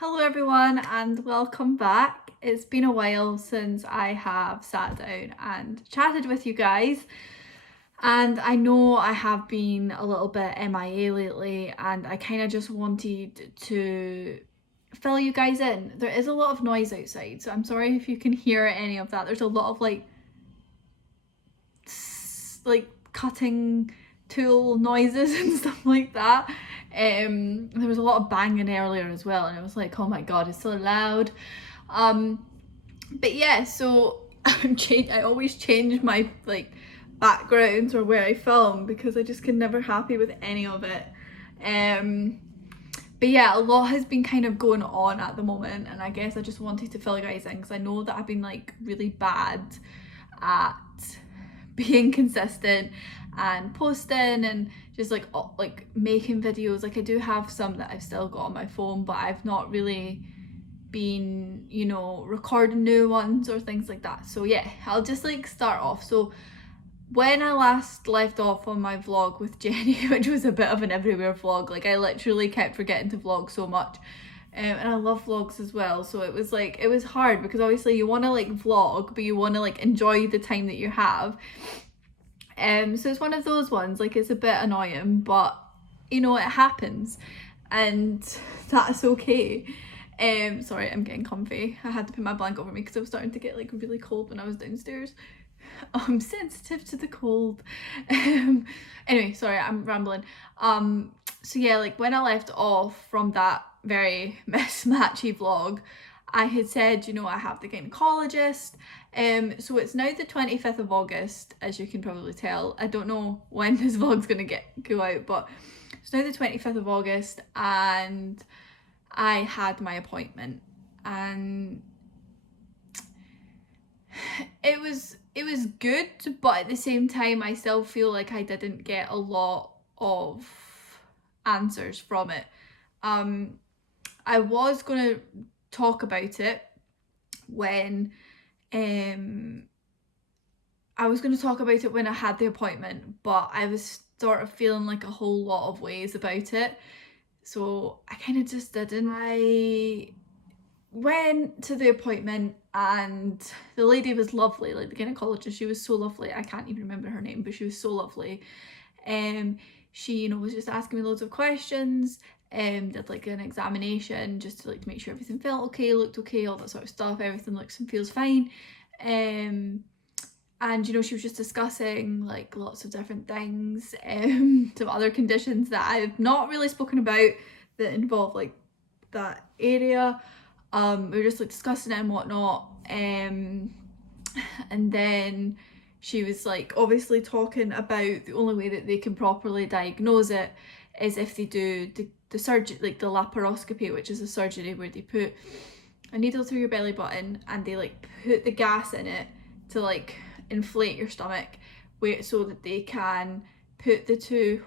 Hello everyone and welcome back. It's been a while since I have sat down and chatted with you guys, and I know I have been a little bit MIA lately, and I kind of just wanted to fill you guys in. There is a lot of noise outside, so I'm sorry if you can hear any of that. There's a lot of like cutting tool noises and stuff like that. There was a lot of banging earlier as well, and I was like, oh my god, it's so loud. But yeah, so I always change my like backgrounds or where I film because I just can never happy with any of it. But yeah, a lot has been kind of going on at the moment, and I guess I just wanted to fill you guys in because I know that I've been like really bad at being consistent and posting and just like making videos. Like I do have some that I've still got on my phone, but I've not really been, you know, recording new ones or things like that. So yeah, I'll just like start off. So when I last left off on my vlog with Jenny, which was a bit of an everywhere vlog, like I literally kept forgetting to vlog so much. And I love vlogs as well, so it was like, it was hard because obviously you want to like vlog, but you want to like enjoy the time that you have. So it's one of those ones, like it's a bit annoying, but you know, it happens and that's okay. Sorry, I'm getting comfy. I had to put my blanket over me because I was starting to get like really cold when I was downstairs. I'm sensitive to the cold. Anyway, sorry, I'm rambling. So yeah, like when I left off from that very mismatchy vlog, I had said, you know, I have the gynecologist. So it's now the 25th of August, as you can probably tell. I don't know when this vlog's gonna go out, but it's now the 25th of August and I had my appointment, and it was good, but at the same time I still feel like I didn't get a lot of answers from it. I was gonna talk about it when I was going to talk about it when I had the appointment, but I was sort of feeling like a whole lot of ways about it, so I kind of just didn't. I went to the appointment and the lady was lovely, like the gynecologist. She was so lovely. I can't even remember her name, but she was so lovely. She, you know, was just asking me loads of questions, did like an examination just to like make sure everything felt okay, looked okay, all that sort of stuff. Everything looks and feels fine. And you know, she was just discussing like lots of different things, some other conditions that I've not really spoken about that involve like that area. We were just like discussing it and whatnot, and then she was like obviously talking about the only way that they can properly diagnose it is if they do the surgery, like the laparoscopy, which is a surgery where they put a needle through your belly button and they like put the gas in it to like inflate your stomach, so that they can put the two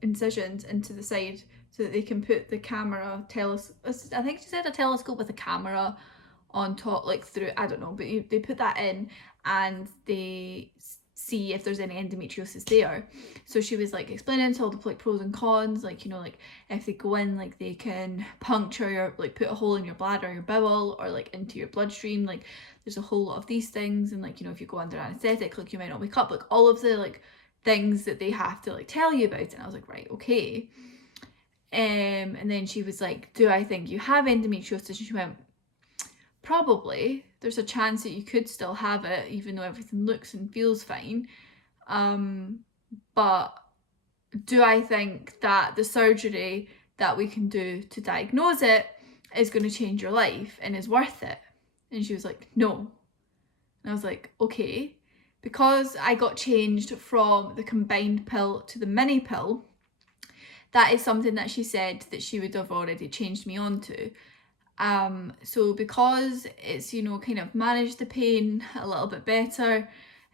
incisions into the side so that they can put the camera I think she said a telescope with a camera on top, like through, I don't know, but they put that in and they see if there's any endometriosis there. So she was like explaining all the like pros and cons, like, you know, like if they go in, like they can puncture your, like put a hole in your bladder or your bowel or like into your bloodstream, like there's a whole lot of these things, and like, you know, if you go under anesthetic, like you might not wake up, like all of the like things that they have to like tell you about it. And I was like, right, okay. And then she was like, do I think you have endometriosis? And she went, probably. There's a chance that you could still have it even though everything looks and feels fine. But do I think that the surgery that we can do to diagnose it is going to change your life and is worth it? And she was like, no. And I was like, okay. Because I got changed from the combined pill to the mini pill, that is something that she said that she would have already changed me onto. So because it's, you know, kind of managed the pain a little bit better,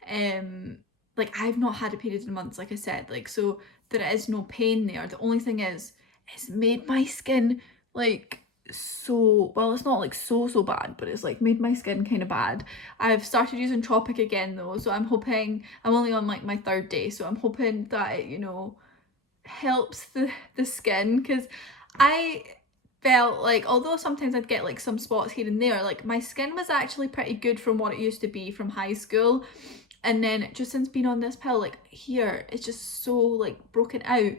like I've not had a period in months, like I said, like, so there is no pain there. The only thing is, it's made my skin like so, well, it's not like so bad, but it's like made my skin kind of bad. I've started using Tropic again though, so I'm hoping, I'm only on like my 3rd day, so I'm hoping that it, you know, helps the skin, because I felt like, although sometimes I'd get like some spots here and there, like my skin was actually pretty good from what it used to be from high school. And then just since being on this pill, like here, it's just so like broken out,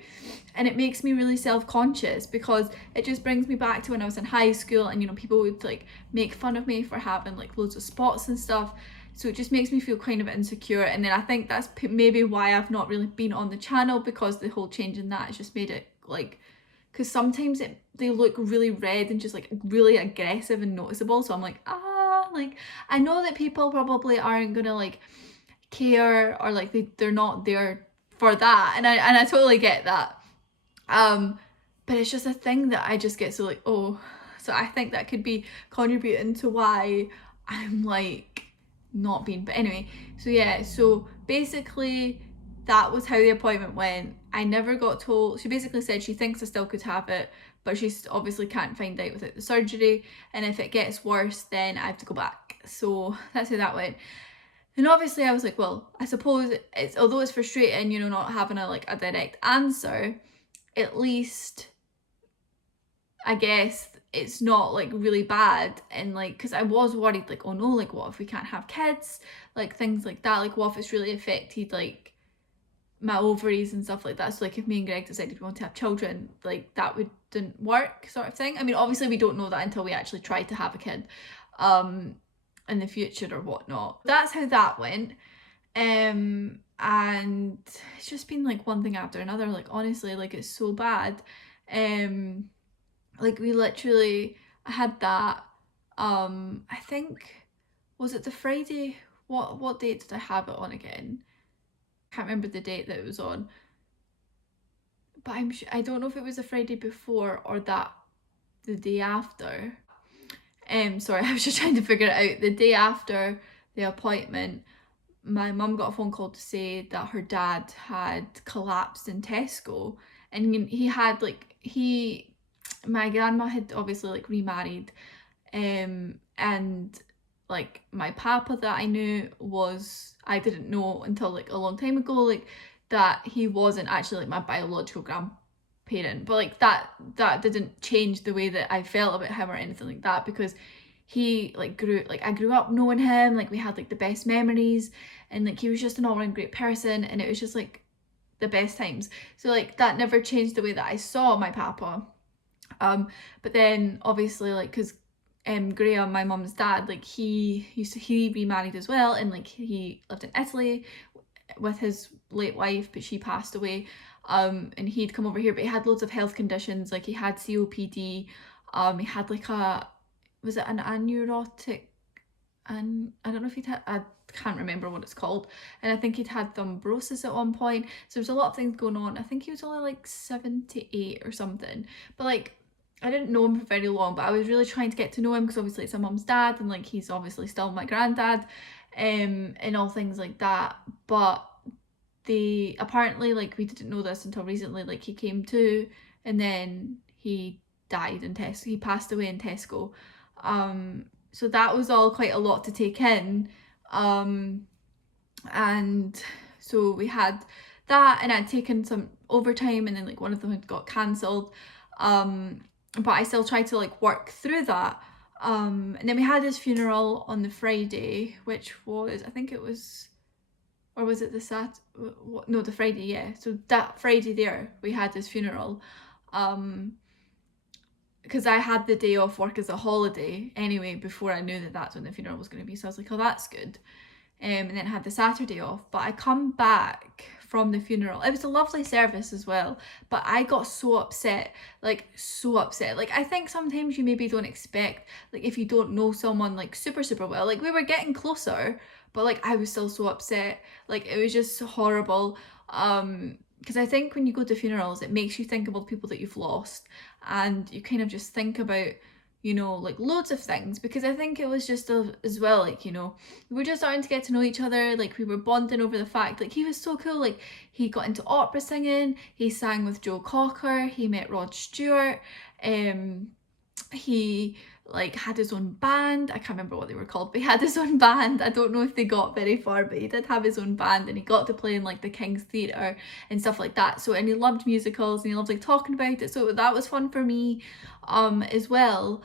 and it makes me really self-conscious because it just brings me back to when I was in high school, and you know, people would like make fun of me for having like loads of spots and stuff. So it just makes me feel kind of insecure. And then I think that's maybe why I've not really been on the channel, because the whole change in that has just made it like, because sometimes they look really red and just like really aggressive and noticeable. So I'm like, like I know that people probably aren't gonna like care, or like they're not there for that, and I totally get that, but it's just a thing that I just get so like, oh, so I think that could be contributing to why I'm like not being, but anyway, so yeah, so basically that was how the appointment went. I never got told. She basically said she thinks I still could have it, but she obviously can't find out without the surgery, and if it gets worse then I have to go back. So that's how that went. And obviously I was like, well, I suppose it's, although it's frustrating, you know, not having a like a direct answer, at least I guess it's not like really bad. And like, because I was worried like, oh no, like what if we can't have kids, like things like that, like what if it's really affected like my ovaries and stuff like that. So like if me and Greg decided we want to have children, like that wouldn't work, sort of thing. I mean, obviously we don't know that until we actually try to have a kid in the future or whatnot. That's how that went. And it's just been like one thing after another, like honestly, like it's so bad. Like we literally had that, I think, was it the Friday, what date did I have it on again? Can't remember the date that it was on, but I don't know if it was the Friday before or that the day after. Sorry, I was just trying to figure it out. The day after the appointment, my mum got a phone call to say that her dad had collapsed in Tesco, and he had like, my grandma had obviously like remarried, and like my papa that I knew I didn't know until like a long time ago, like that he wasn't actually like my biological grandparent, but like that didn't change the way that I felt about him or anything like that, because he like I grew up knowing him, like we had like the best memories, and like he was just an all-round great person, and it was just like the best times. So like that never changed the way that I saw my papa. But then obviously like, because Graham, my mum's dad, like he remarried as well, and like he lived in Italy with his late wife, but she passed away, and he'd come over here, but he had loads of health conditions, like he had COPD, he had like was it an aneurotic, and I don't know if he'd had, I can't remember what it's called, and I think he'd had thrombosis at one point, so there's a lot of things going on. I think he was only like 78 or something, but like I didn't know him for very long, but I was really trying to get to know him, because obviously it's my mum's dad, and like he's obviously still my granddad, and all things like that. But they apparently, like we didn't know this until recently, like he came to, and then he died in Tesco, he passed away in Tesco. So that was all quite a lot to take in, and so we had that, and I'd taken some overtime, and then like one of them had got cancelled, but I still tried to like work through that, and then we had his funeral on the Friday, which was, I think it was, or was it the no, the Friday, yeah, so that Friday there we had his funeral, because I had the day off work as a holiday anyway before I knew that that's when the funeral was going to be, so I was like, oh, that's good. And then I had the Saturday off, but I come back from the funeral, it was a lovely service as well, but I got so upset, like I think sometimes you maybe don't expect, like if you don't know someone like super well, like we were getting closer, but like I was still so upset, like it was just horrible, because I think when you go to funerals it makes you think about people that you've lost, and you kind of just think about, you know, like loads of things, because I think it was just as well, like, you know, we were just starting to get to know each other, like we were bonding over the fact, like he was so cool, like he got into opera singing, he sang with Joe Cocker, he met Rod Stewart, he like had his own band. I can't remember what they were called, but he had his own band. I don't know if they got very far, but he did have his own band, and he got to play in like the King's Theatre and stuff like that. So, and he loved musicals and he loved like talking about it. So that was fun for me as well.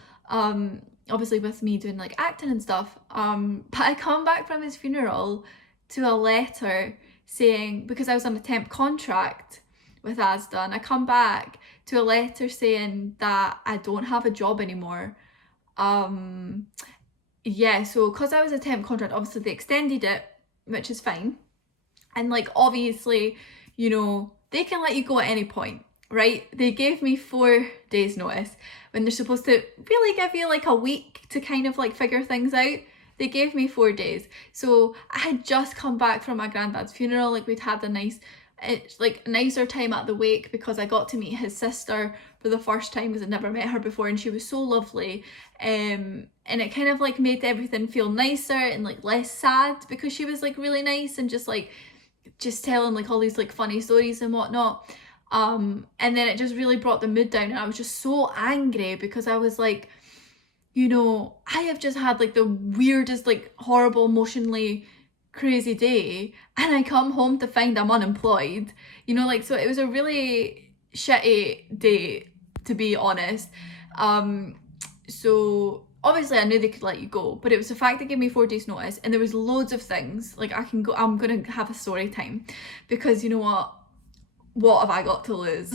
Obviously with me doing like acting and stuff. But I come back from his funeral to a letter saying, because I was on a temp contract with Asda, and I come back to a letter saying that I don't have a job anymore. Yeah, so because I was a temp contract, obviously they extended it, which is fine. And like, obviously, you know, they can let you go at any point, right? They gave me 4 days notice when they're supposed to really give you like a week to kind of like figure things out. They gave me 4 days. So I had just come back from my granddad's funeral. Like, we'd had a nicer time at the wake, because I got to meet his sister for the first time, because I'd never met her before, and she was so lovely. And it kind of like made everything feel nicer and like less sad, because she was like really nice and just telling like all these like funny stories and whatnot. And then it just really brought the mood down, and I was just so angry, because I was like, you know, I have just had like the weirdest, like horrible, emotionally crazy day, and I come home to find I'm unemployed, you know, like, so it was a really shitty day, to be honest. So obviously I knew they could let you go, but it was the fact they gave me 4 days notice, and there was loads of things, like I'm gonna have a story time, because you know what have I got to lose?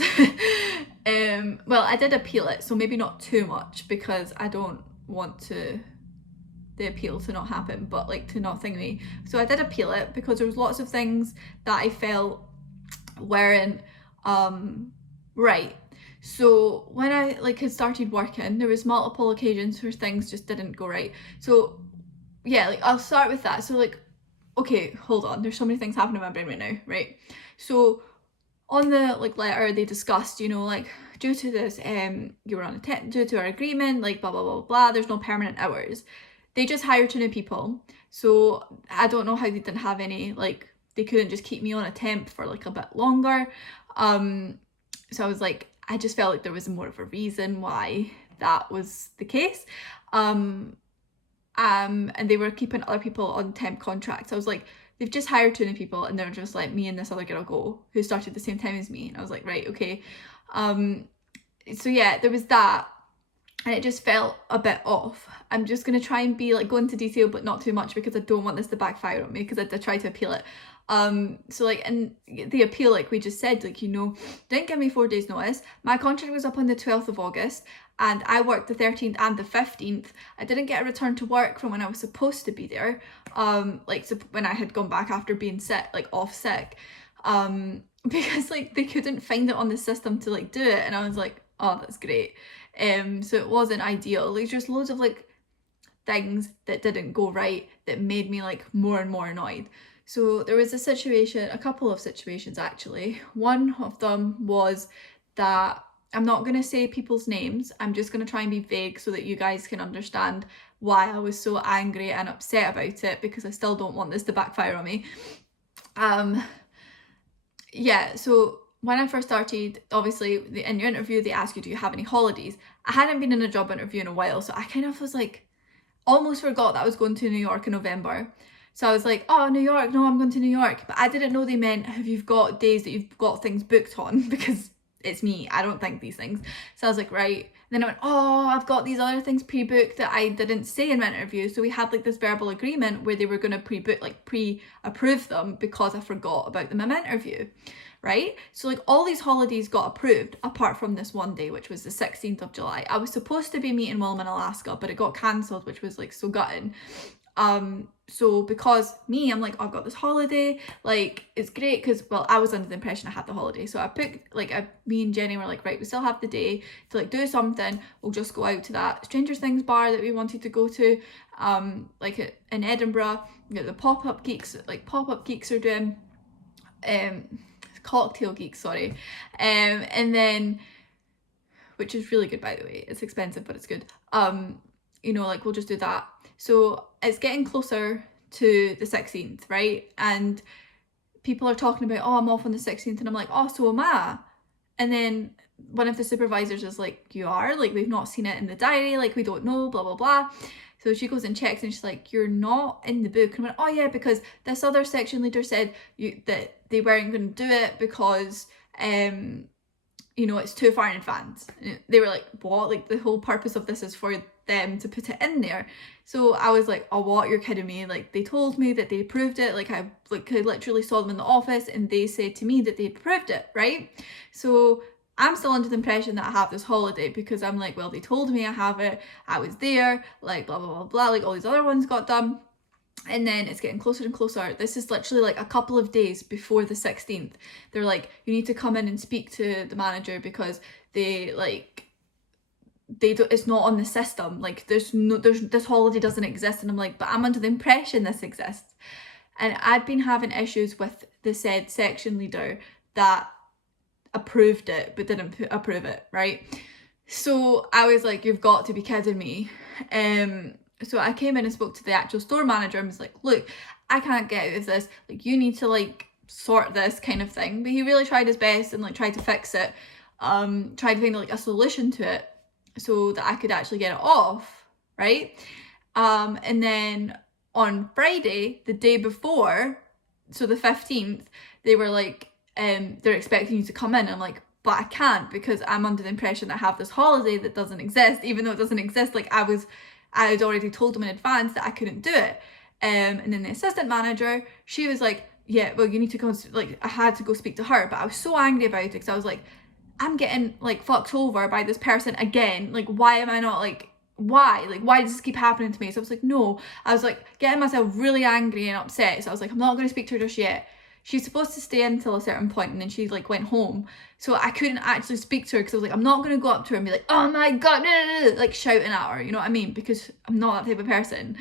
Well, I did appeal it, so maybe not too much, because I don't want the appeal to not happen, but like to not thing me. So I did appeal it, because there was lots of things that I felt weren't right. So when I like had started working, there was multiple occasions where things just didn't go right. So yeah, like I'll start with that. So like, okay, hold on, there's so many things happening in my brain right now, right? So on the like letter, they discussed, you know, like, due to this, you were on a temp, due to our agreement, like blah blah blah blah, there's no permanent hours. They just hired 2 new people, so I don't know how they didn't have any, like, they couldn't just keep me on a temp for like a bit longer. So I was like, I just felt like there was more of a reason why that was the case. And they were keeping other people on temp contracts. I was like, they've just hired 2 new people, and they're just like, me and this other girl go, who started the same time as me. And I was like, right, okay. So yeah, there was that, and it just felt a bit off. I'm just going to try and be like, go into detail, but not too much, because I don't want this to backfire on me, because I did try to appeal it. So like, and the appeal, like we just said, like, you know, didn't give me 4 days notice. My contract was up on the 12th of August, and I worked the 13th and the 15th. I didn't get a return to work from when I was supposed to be there, like, so when I had gone back after being sick, like off sick, because like they couldn't find it on the system to like do it, and I was like, oh, that's great. So it wasn't ideal. There's just loads of like things that didn't go right that made me like more and more annoyed. So there was a couple of situations actually. One of them was that, I'm not going to say people's names, I'm just going to try and be vague so that you guys can understand why I was so angry and upset about it, because I still don't want this to backfire on me. Yeah, so when I first started, obviously in your interview they ask you, do you have any holidays? I hadn't been in a job interview in a while, so I kind of was like, almost forgot that I was going to New York in November. So I was like, oh, New York, no, I'm going to New York. But I didn't know they meant, have you got days that you've got things booked on, because it's me, I don't think these things. So I was like, right. And then I went, oh, I've got these other things pre-booked that I didn't say in my interview. So we had like this verbal agreement where they were going to pre-book, like pre-approve them, because I forgot about them in my interview, right? So like all these holidays got approved apart from this one day, which was the 16th of July. I was supposed to be meeting Willem in Alaska, but it got cancelled, which was like so gutting. So because me, I'm like, oh, I've got this holiday, like it's great, because well, I was under the impression I had the holiday, so I picked like, me and Jenny were like, right, we still have the day to like do something, we'll just go out to that Stranger Things bar that we wanted to go to, like in Edinburgh. You know, the pop-up geeks are doing, cocktail geeks, sorry, and then, which is really good, by the way, it's expensive but it's good. You know, like we'll just do that. So it's getting closer to the 16th, right? And people are talking about, oh, I'm off on the 16th, and I'm like, oh, so am I. And then one of the supervisors is like, you are, like, we've not seen it in the diary, like, we don't know, blah, blah, blah. So she goes and checks and she's like, you're not in the book. And I went, oh yeah, because this other section leader said that they weren't going to do it because, you know, it's too far in advance. And they were like, what? Like, the whole purpose of this is for them to put it in there. So I was like, oh, what? You're kidding me. Like, they told me that they approved it. Like, I literally saw them in the office and they said to me that they approved it, right? So I'm still under the impression that I have this holiday because I'm like, well, they told me I have it. I was there, like, blah, blah, blah, blah. Like, all these other ones got done. And then it's getting closer and closer. This is literally like a couple of days before the 16th. They're like, you need to come in and speak to the manager because they don't, it's not on the system. Like, there's this holiday doesn't exist. And I'm like, but I'm under the impression this exists. And I'd been having issues with the said section leader that approved it but didn't approve it, right? So I was like, you've got to be kidding me. So I came in and spoke to the actual store manager and was like, look, I can't get out of this, like, you need to like sort this kind of thing. But he really tried his best and like tried to fix it, tried to find like a solution to it so that I could actually get it off, right? And then on Friday, the day before, so the 15th, they were like, they're expecting you to come in. I'm like, but I can't because I'm under the impression that I have this holiday that doesn't exist, even though it doesn't exist. Like, I had already told them in advance that I couldn't do it. And then the assistant manager, she was like, yeah, well, you need to go, like, I had to go speak to her. But I was so angry about it because I was like, I'm getting like fucked over by this person again. Like, why am I not like, why does this keep happening to me? So I was like, no. I was like getting myself really angry and upset. So I was like, I'm not going to speak to her just yet. She's supposed to stay until a certain point and then she like went home. So I couldn't actually speak to her because I was like, I'm not going to go up to her and be like, oh my God, like shouting at her, you know what I mean? Because I'm not that type of person.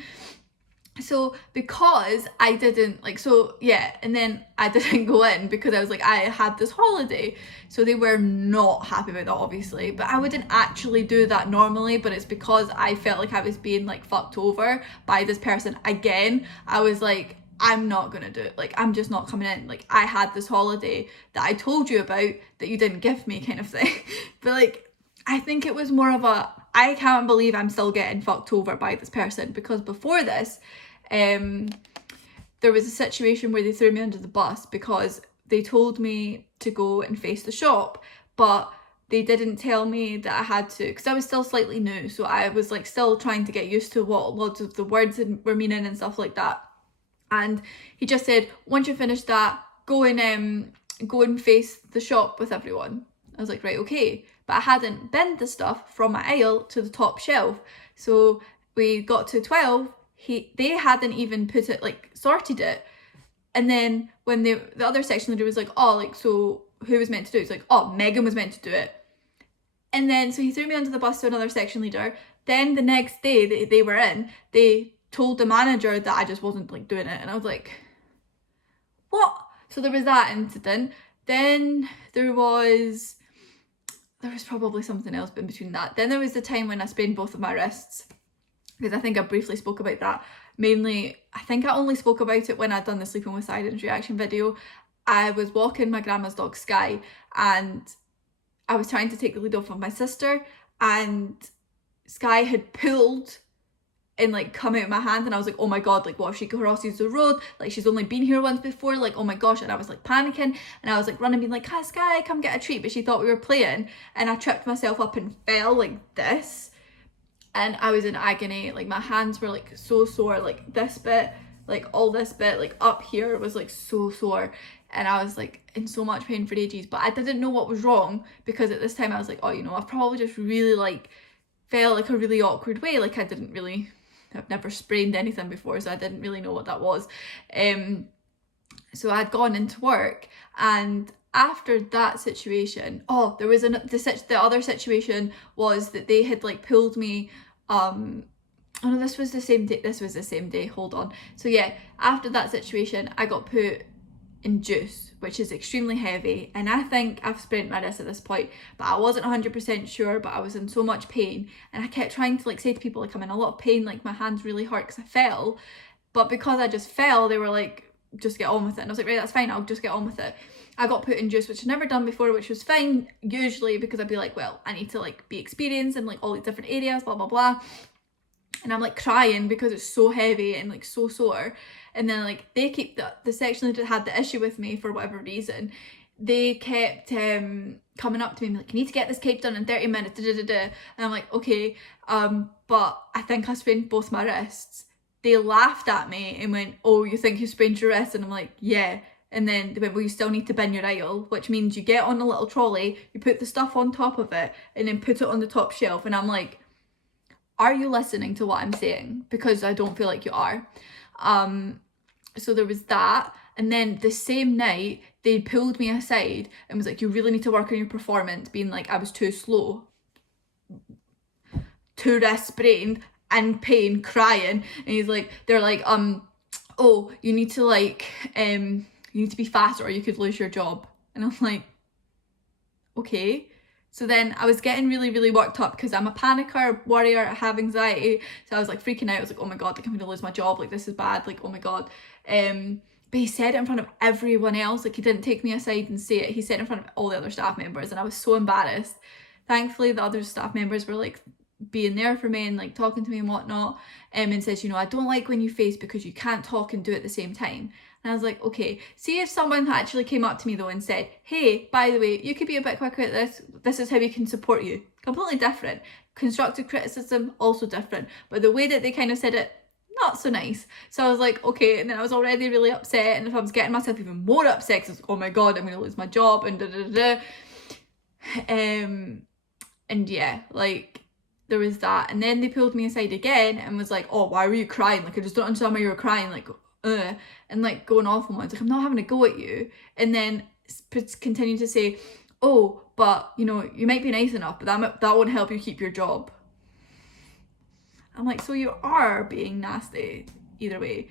So because I didn't like, so yeah, and then I didn't go in because I was like, I had this holiday. So they were not happy about that, obviously, but I wouldn't actually do that normally, but it's because I felt like I was being like fucked over by this person again. I was like, I'm not gonna do it. Like, I'm just not coming in. Like, I had this holiday that I told you about that you didn't give me kind of thing. But like, I think it was more of a, I can't believe I'm still getting fucked over by this person, because before this, there was a situation where they threw me under the bus because they told me to go and face the shop, but they didn't tell me that I had to, because I was still slightly new. So I was like still trying to get used to what lots of the words were meaning and stuff like that. And he just said, once you finish that, go and face the shop with everyone. I was like, right, okay. But I hadn't binned the stuff from my aisle to the top shelf. So we got to 12, they hadn't even put it, like, sorted it. And then when the other section leader was like, oh, like, so who was meant to do it? It's like, oh, Megan was meant to do it. And then, so he threw me under the bus to another section leader. Then the next day they were in, they told the manager that I just wasn't like doing it, and I was like, what? So there was that incident. Then there was probably something else in between that. Then there was the time when I sprained both of my wrists, because I think I briefly spoke about that. Mainly, I think I only spoke about it when I'd done the sleeping with silence reaction video. I was walking my grandma's dog Sky, and I was trying to take the lead off of my sister, and Sky had pulled and like come out of my hand, and I was like, oh my God, like what if she crosses the road? Like, she's only been here once before, like, oh my gosh. And I was like panicking, and I was like running, being like, hi Sky, come get a treat. But she thought we were playing, and I tripped myself up and fell like this, and I was in agony. Like, my hands were like so sore, like this bit, like all this bit, like up here was like so sore, and I was like in so much pain for ages. But I didn't know what was wrong, because at this time I was like, oh, you know, I've probably just really like felt like a really awkward way. Like, I've never sprained anything before, so I didn't really know what that was. So I'd gone into work, and after that situation, there was the other situation was that they had like pulled me. Oh no, this was the same day. Hold on. So yeah, after that situation, I got put in juice, which is extremely heavy, and I think I've sprained my wrist at this point, but I wasn't 100% sure. But I was in so much pain, and I kept trying to like say to people, like, I'm in a lot of pain, like my hands really hurt because I fell. But because I just fell, they were like, just get on with it. And I was like, right, that's fine, I'll just get on with it. I got put in juice, which I'd never done before, which was fine usually, because I'd be like, well, I need to like be experienced in like all these different areas, blah blah blah. And I'm like crying because it's so heavy and like so sore. And then like they keep the section that had the issue with me for whatever reason, they kept coming up to me and like, you need to get this cape done in 30 minutes, and I'm like, okay, but I think I sprained both my wrists. They laughed at me and went, oh, you think you sprained your wrist? And I'm like, yeah. And then they went, well, you still need to bin your aisle, which means you get on a little trolley, you put the stuff on top of it, and then put it on the top shelf. And I'm like, are you listening to what I'm saying? Because I don't feel like you are. So there was that. And then the same night, they pulled me aside and was like, you really need to work on your performance, being like, I was too slow. 2 wrists sprained, in pain, crying. And he's like, they're like, oh, you need to like, you need to be faster or you could lose your job. And I'm like, okay. So then I was getting really, really worked up because I'm a panicker, worrier, I have anxiety. So I was like freaking out. I was like, oh my God, like I'm going to lose my job. Like this is bad. Like, oh my God. But he said it in front of everyone else. Like he didn't take me aside and say it. He said it in front of all the other staff members, and I was so embarrassed. Thankfully, the other staff members were like being there for me and like talking to me and whatnot. And says, you know, I don't like when you face because you can't talk and do it at the same time. And I was like, okay, see if someone actually came up to me though and said, hey, by the way, you could be a bit quicker at this. This is how we can support you. Completely different. Constructive criticism, also different. But the way that they kind of said it, not so nice. So I was like, okay. And then I was already really upset. And if I was getting myself even more upset, because I was like, oh my God, I'm going to lose my job and da-da-da-da. And yeah, like there was that. And then they pulled me aside again and was like, oh, why were you crying? Like, I just don't understand why you were crying. Like, and like going off on one. Like, I'm not having a go at you. And then continue to say, oh, but you know, you might be nice enough, but that won't help you keep your job. I'm like, so you are being nasty either way.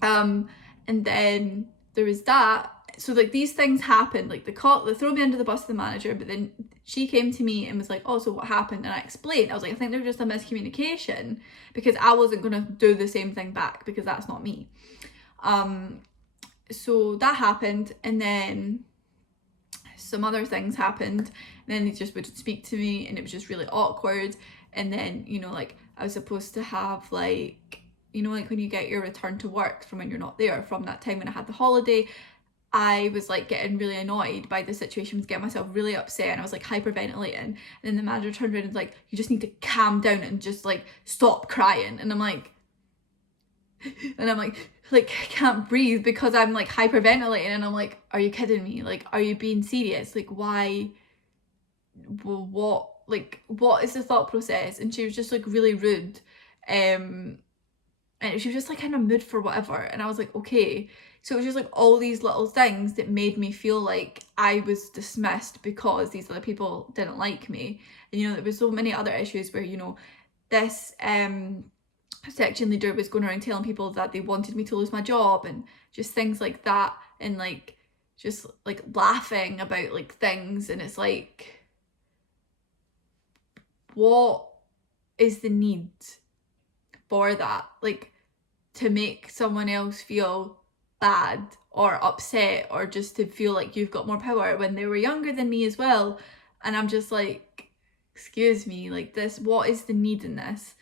And then there was that. So like these things happened, like they throw me under the bus to the manager, but then she came to me and was like, oh, so what happened? And I explained. I was like, I think there was just a miscommunication, because I wasn't going to do the same thing back because that's not me. So that happened, and then some other things happened, and then they just would speak to me and it was just really awkward. And then, you know, like I was supposed to have like, you know, like when you get your return to work from when you're not there, from that time when I had the holiday, I was like getting really annoyed by the situation, was getting myself really upset, and I was like hyperventilating. And then the manager turned around and was like, you just need to calm down and just like stop crying. And I'm like, I can't breathe because I'm like hyperventilating. And I'm like, are you kidding me? Like, are you being serious? Like, why? Well, what is the thought process? And she was just like really rude. And she was just like in a mood for whatever. And I was like, okay. So it was just like all these little things that made me feel like I was dismissed because these other people didn't like me. And, you know, there was so many other issues where, you know, this section leader was going around telling people that they wanted me to lose my job and just things like that. And like, just like laughing about like things. And it's like, what is the need for that? Like, to make someone else feel bad or upset, or just to feel like you've got more power when they were younger than me as well. And I'm just like, excuse me, like this, what is the need in this?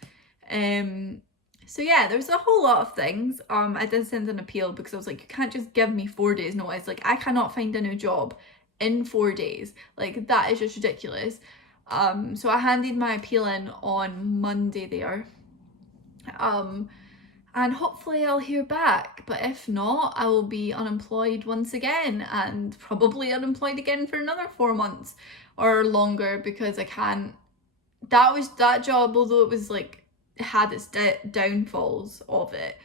So yeah, there's a whole lot of things. I did send an appeal because I was like, you can't just give me 4 days notice. Like, I cannot find a new job in 4 days. Like, that is just ridiculous. So I handed my appeal in on Monday there. And hopefully I'll hear back, but if not, I will be unemployed once again, and probably unemployed again for another 4 months or longer, because I can't. That job, although it was like, it had its downfalls of it,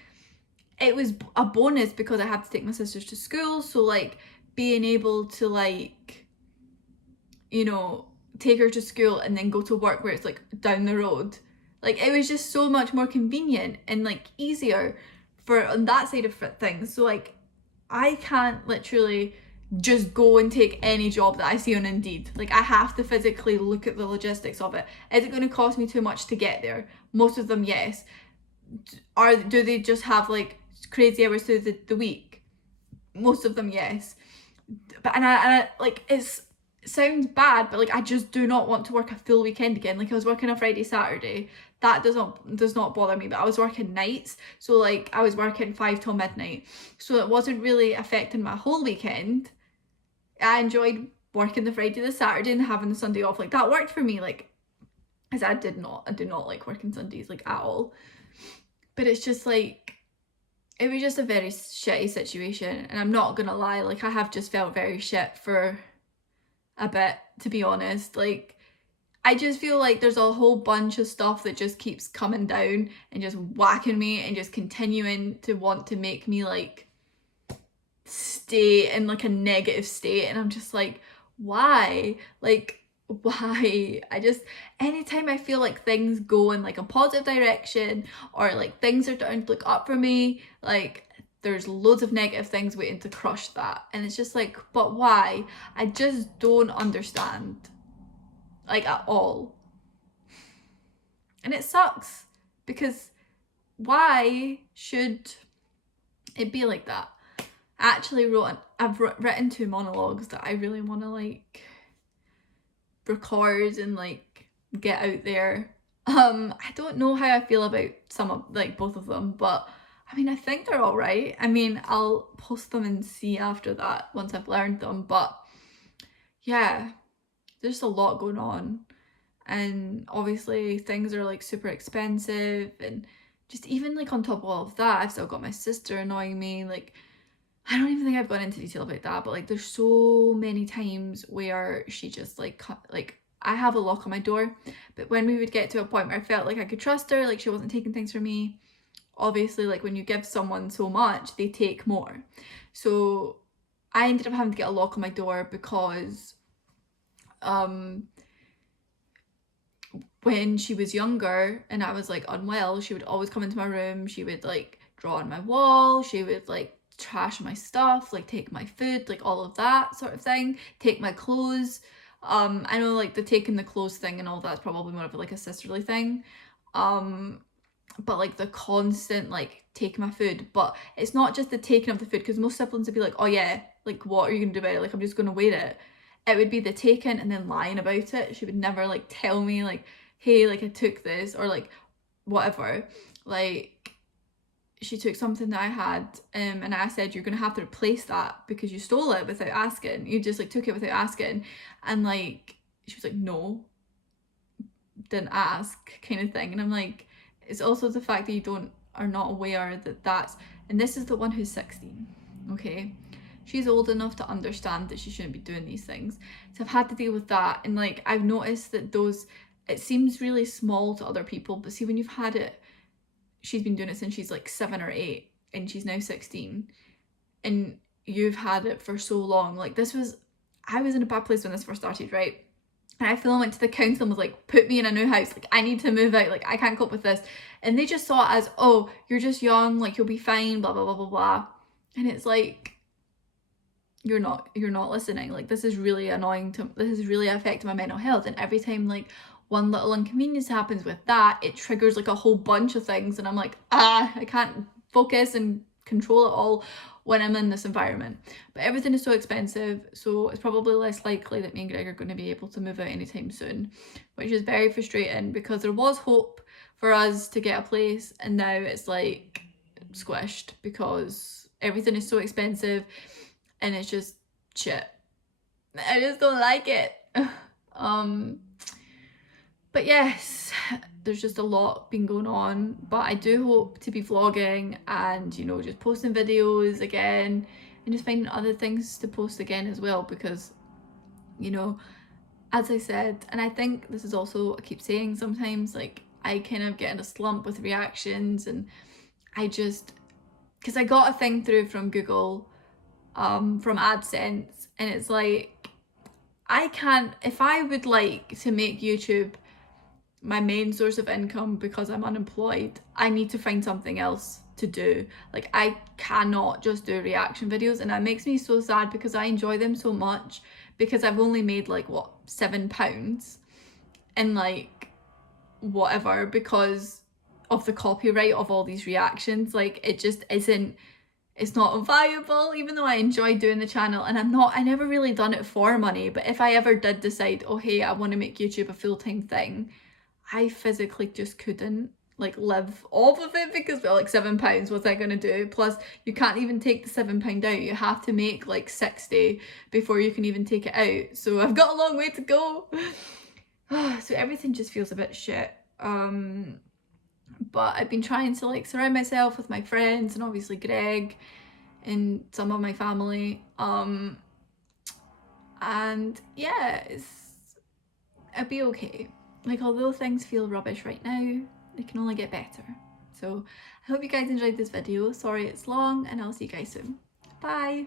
it was a bonus because I had to take my sisters to school. So like being able to like, you know, take her to school and then go to work where it's like down the road. Like, it was just so much more convenient and like easier for on that side of things. So like, I can't literally just go and take any job that I see on Indeed. Like, I have to physically look at the logistics of it. Is it going to cost me too much to get there? Most of them, yes. Do they just have like crazy hours through the week? Most of them, yes. but and I like it sounds bad, but like I just do not want to work a full weekend again. Like I was working a Friday, Saturday. That does not bother me, but I was working nights, so like I was working 5 till midnight, so it wasn't really affecting my whole weekend. I enjoyed working the Friday, the Saturday, and having the Sunday off. Like that worked for me. Like, as I did not like working Sundays like at all. But it's just like it was just a very shitty situation, and I'm not gonna lie. Like I have just felt very shit for a bit, to be honest. Like I just feel like there's a whole bunch of stuff that just keeps coming down and just whacking me and just continuing to want to make me like stay in like a negative state. And I'm just like, why? Like, why? I just, anytime I feel like things go in like a positive direction or like things are starting to look up for me, like there's loads of negative things waiting to crush that. And it's just like, but why? I just don't understand, like at all. And it sucks because why should it be like that? I actually I've written 2 monologues that I really want to like record and like get out there. I don't know how I feel about some of like both of them, but I mean I think they're all right. I mean I'll post them and see after that once I've learned them, but yeah, there's a lot going on, and obviously things are like super expensive, and just even like on top of all of that I've still got my sister annoying me. Like I don't even think I've gone into detail about that, but like there's so many times where she just like I have a lock on my door, but when we would get to a point where I felt like I could trust her, like she wasn't taking things from me, obviously like when you give someone so much they take more. So I ended up having to get a lock on my door because when she was younger and I was like unwell, she would always come into my room, she would like draw on my wall, she would like trash my stuff, like take my food, like all of that sort of thing, take my clothes. I know like the taking the clothes thing and all that's probably more of like a sisterly thing, but like the constant like taking my food. But it's not just the taking of the food, because most siblings would be like, oh yeah, like what are you gonna do about it, like I'm just gonna wear it. It would be the taking and then lying about it. She would never like tell me like, hey, like I took this, or like whatever. Like she took something that I had, and I said, you're gonna have to replace that because you stole it without asking. You just like took it without asking. And like she was like, no, didn't ask, kind of thing. And I'm like, it's also the fact that you are not aware that that's, and this is the one who's 16, okay? She's old enough to understand that she shouldn't be doing these things. So I've had to deal with that. And like I've noticed that it seems really small to other people, but see, when you've had it, she's been doing it since she's like 7 or 8 and she's now 16, and you've had it for so long. Like I was in a bad place when this first started, right? And I feel went to the council and was like, put me in a new house, like I need to move out, like I can't cope with this. And they just saw it as, oh, you're just young, like you'll be fine, blah blah blah blah blah. And it's like, you're not listening. Like this is really annoying this is really affecting my mental health. And every time like one little inconvenience happens with that, it triggers like a whole bunch of things, and I'm like, I can't focus and control it all when I'm in this environment. But everything is so expensive, so it's probably less likely that me and Greg are going to be able to move out anytime soon, which is very frustrating because there was hope for us to get a place, and now it's like squished because everything is so expensive and it's just shit. I just don't like it. But yes, there's just a lot been going on, but I do hope to be vlogging and, you know, just posting videos again and just finding other things to post again as well, because, you know, as I said, and I think this is also, I keep saying sometimes, like I kind of get in a slump with reactions, and I just, because I got a thing through from Google, from AdSense, and it's like, I can't, if I would like to make YouTube my main source of income because I'm unemployed, I need to find something else to do. Like I cannot just do reaction videos, and that makes me so sad because I enjoy them so much, because I've only made like what, £7 and like whatever because of the copyright of all these reactions. Like it just isn't, it's not viable, even though I enjoy doing the channel, and I never really done it for money. But if I ever did decide, oh hey, I want to make YouTube a full-time thing, I physically just couldn't like live off of it, because well, like £7, what's that gonna do? Plus you can't even take the £7 out, you have to make like 60 before you can even take it out. So I've got a long way to go. So everything just feels a bit shit. But I've been trying to like surround myself with my friends and obviously Greg and some of my family. And yeah, it'll be okay. Like, although things feel rubbish right now, they can only get better. So I hope you guys enjoyed this video. Sorry it's long, and I'll see you guys soon. Bye.